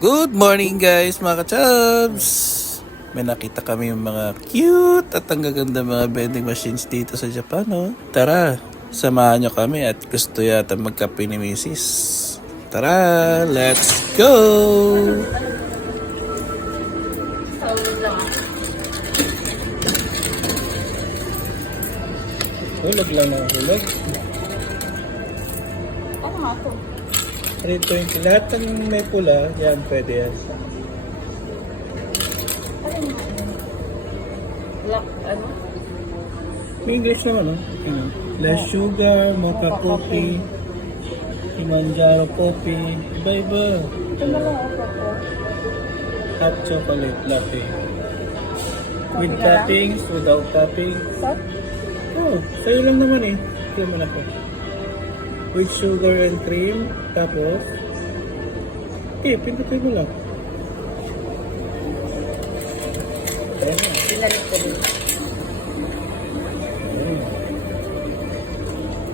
Good morning guys mga ka-chubs! May nakita kami yung mga cute at ang gaganda mga vending machines dito sa Japan. Oh. Tara, samahan nyo kami at gusto yata magkape ni Mrs. Tara, let's go! Hulog lang na hulog. Ano nga to? 320. Lahat ng may pula, yan pwede yan. Ano nga yun? Black, ano? May English naman, no? Less sugar, mocha coffee, Kilimanjaro coffee, iba-iba. Ito na lang ako po. Hot chocolate latte. With Coffee na lang? toppings, without toppings. Sat? Oh, sa'yo lang naman eh. Kaya mo na po. With sugar and cream, tapos, pindutin mo lang. Ayan na. Pinalit ko din. Ayan.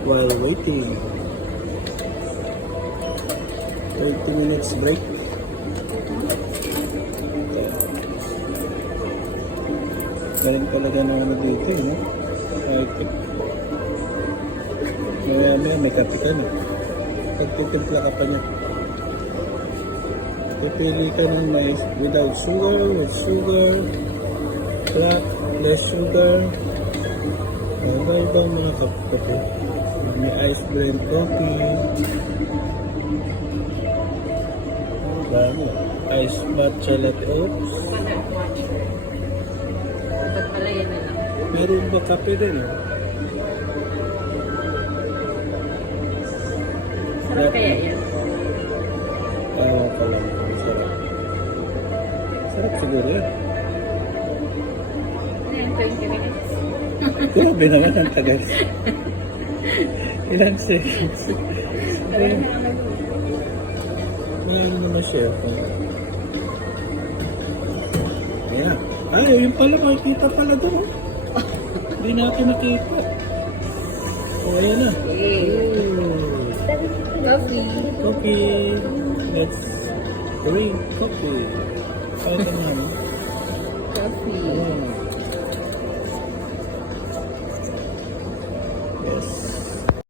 While waiting. 30 minutes break. Galing talaga na ano dito, no? May kape ka na. Pagtitimpla ka pa niya. Pipili ka ng mais without sugar, with sugar, black, less sugar. Iba-iba ang mga kape. May ice blend coffee. Dami. Ice matcha latte oats. Dapat pala yan na lang. Meron ba kape din? Sarap kaya yan? Ewan ko lang. Sarap. Sarap siguro yan. Ano yung 20 minutes? Grabe naman ang tagal. Ilang seconds. Tara na naman. May ano naman siya. Ayan. Ay, yung pala, makikita pala doon. Hindi natin nakita. O, ayan na. Ooh. Coffee. Coffee. Let's drink coffee. Kaya ka na, no? Coffee. Ayan. Yes.